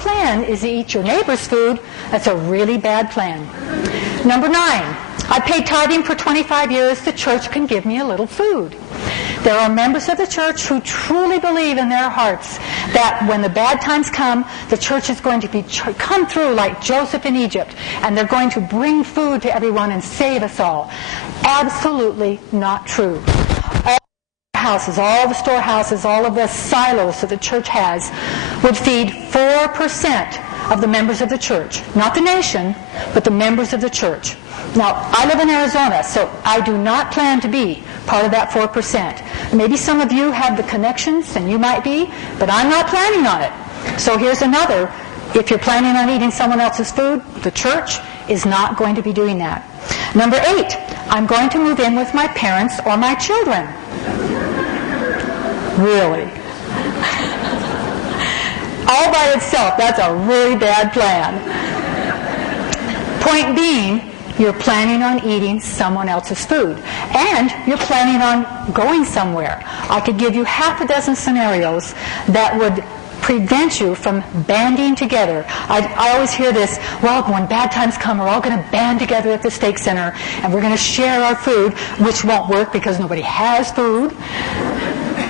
plan is to eat your neighbor's food, that's a really bad plan. Number 9, I paid tithing for 25 years. The church can give me a little food. There are members of the church who truly believe in their hearts that when the bad times come, the church is going to come through like Joseph in Egypt, and they're going to bring food to everyone and save us all. Absolutely not true. All the storehouses, all of the silos that the church has would feed 4% of the members of the church. Not the nation, but the members of the church. Now, I live in Arizona, so I do not plan to be part of that 4%. Maybe some of you have the connections, and you might be, but I'm not planning on it. So here's another. If you're planning on eating someone else's food, the church is not going to be doing that. Number 8, I'm going to move in with my parents or my children. Really? All by itself, that's a really bad plan. Point being, you're planning on eating someone else's food. And you're planning on going somewhere. I could give you half a dozen scenarios that would prevent you from banding together. I always hear this, well, when bad times come, we're all going to band together at the steak center, and we're going to share our food, which won't work because nobody has food.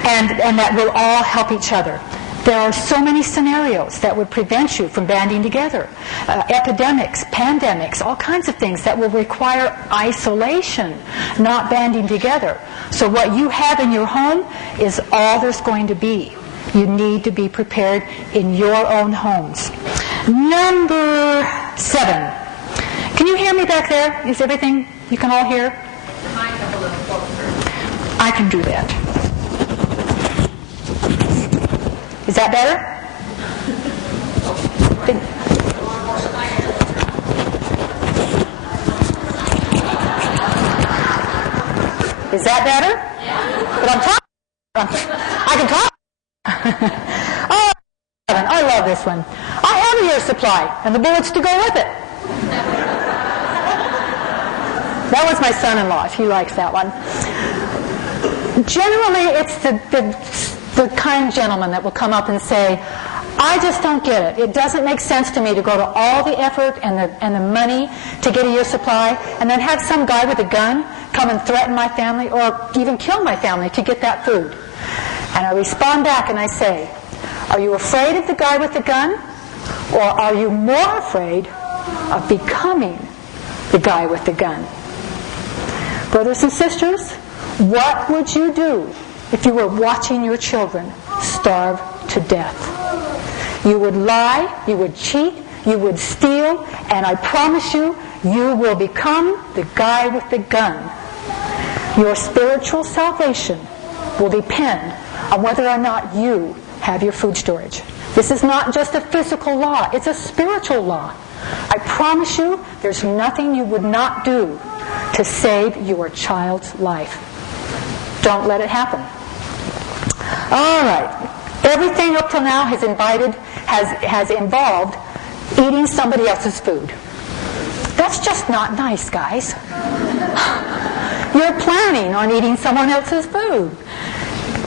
And that we'll all help each other. There are so many scenarios that would prevent you from banding together. Epidemics, pandemics, all kinds of things that will require isolation, not banding together. So what you have in your home is all there's going to be. You need to be prepared in your own homes. Number 7. Can you hear me back there? Is everything you can all hear? I can do that. Is that better? Is that better? Yeah. But I'm talking. I can talk. Oh, I love this one. I have a year's supply and the bullets to go with it. That was my son-in-law. He likes that one. Generally, it's the kind gentleman that will come up and say, I just don't get it. It doesn't make sense to me to go to all the effort and the money to get a year's supply and then have some guy with a gun come and threaten my family or even kill my family to get that food. And I respond back and I say, are you afraid of the guy with the gun, or are you more afraid of becoming the guy with the gun? Brothers and sisters, what would you do if you were watching your children starve to death? You would lie, you would cheat, you would steal, and I promise you, you will become the guy with the gun. Your spiritual salvation will depend on whether or not you have your food storage. This is not just a physical law, it's a spiritual law. I promise you, there's nothing you would not do to save your child's life. Don't let it happen. All right. Everything up till now has involved eating somebody else's food. That's just not nice, guys. You're planning on eating someone else's food.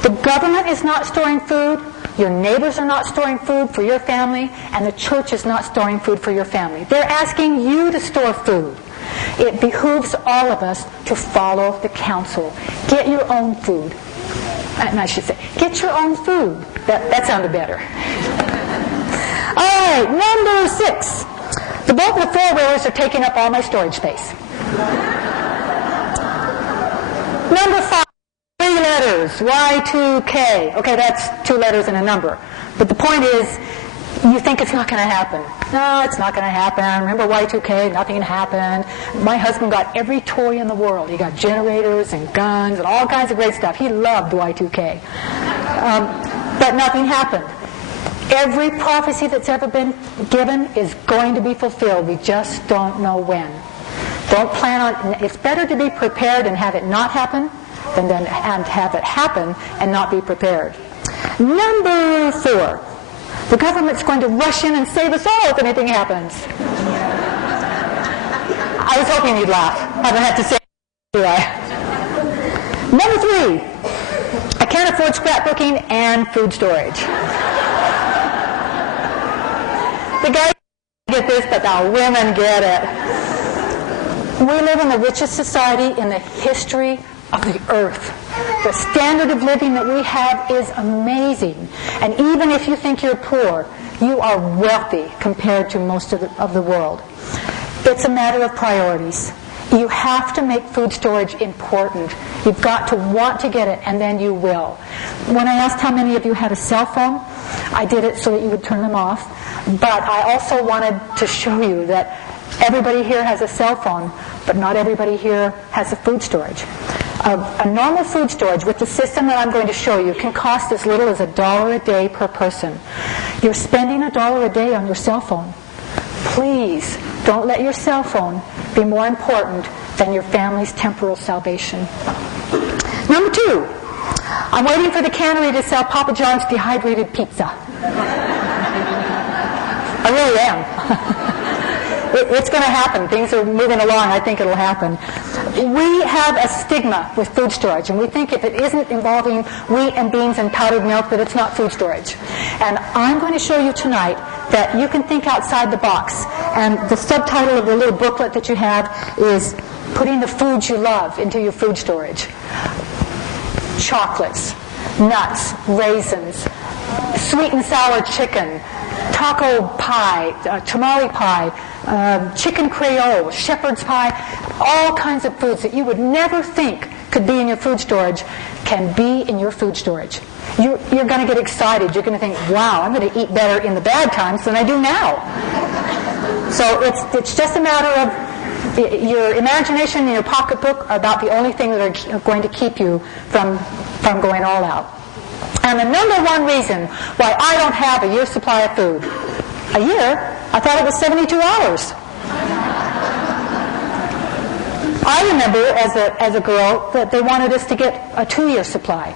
The government is not storing food, your neighbors are not storing food for your family, and the church is not storing food for your family. They're asking you to store food. It behooves all of us to follow the counsel. Get your own food. And I should say, get your own food. That sounded better. All right, number 6. The boat and the four-wheelers are taking up all my storage space. Number 5. 3 letters, Y2K. Okay, that's 2 letters and a number. But the point is, you think it's not going to happen. No, it's not going to happen. Remember Y2K, nothing happened. My husband got every toy in the world. He got generators and guns and all kinds of great stuff. He loved Y2K. But nothing happened. Every prophecy that's ever been given is going to be fulfilled. We just don't know when. Don't plan on... It's better to be prepared and have it not happen than have it happen and not be prepared. Number 4. The government's going to rush in and save us all if anything happens. I was hoping you'd laugh. I don't have to say it, do I? Number 3. I can't afford scrapbooking and food storage. the guys get this, but the women get it. We live in the richest society in the history of the earth. The standard of living that we have is amazing. And even if you think you're poor, you are wealthy compared to most of the world. It's a matter of priorities. You have to make food storage important. You've got to want to get it, and then you will. When I asked how many of you had a cell phone, I did it so that you would turn them off. But I also wanted to show you that everybody here has a cell phone, but not everybody here has a food storage. A normal food storage with the system that I'm going to show you can cost as little as $1 a day per person. You're spending $1 a day on your cell phone. Please don't let your cell phone be more important than your family's temporal salvation. Number 2, I'm waiting for the cannery to sell Papa John's dehydrated pizza. I really am. It's going to happen. Things are moving along. I think it'll happen. We have a stigma with food storage, and we think if it isn't involving wheat and beans and powdered milk, that it's not food storage. And I'm going to show you tonight that you can think outside the box. And the subtitle of the little booklet that you have is Putting the Foods You Love into Your Food Storage. Chocolates, nuts, raisins, sweet and sour chicken, taco pie, tamale pie, chicken creole, shepherd's pie, all kinds of foods that you would never think could be in your food storage can be in your food storage. You're going to get excited. You're going to think, wow, I'm going to eat better in the bad times than I do now. So it's just a matter of your imagination and your pocketbook are about the only thing that are going to keep you from going all out. And the number one reason why I don't have a year's supply of food. A year? I thought it was 72 hours. I remember as a girl that they wanted us to get a 2-year supply.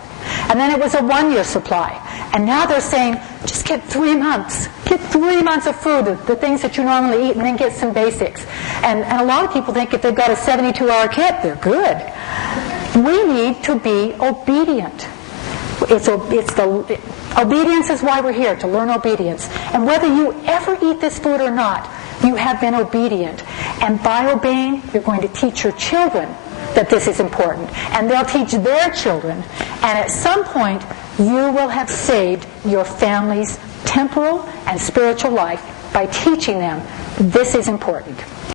And then it was a 1-year supply. And now they're saying, just get 3 months. Get 3 months of food, the things that you normally eat, and then get some basics. And a lot of people think if they've got a 72-hour kit, they're good. We need to be obedient. Obedience is why we're here, to learn obedience. And whether you ever eat this food or not, you have been obedient. And by obeying, you're going to teach your children that this is important. And they'll teach their children. And at some point, you will have saved your family's temporal and spiritual life by teaching them this is important.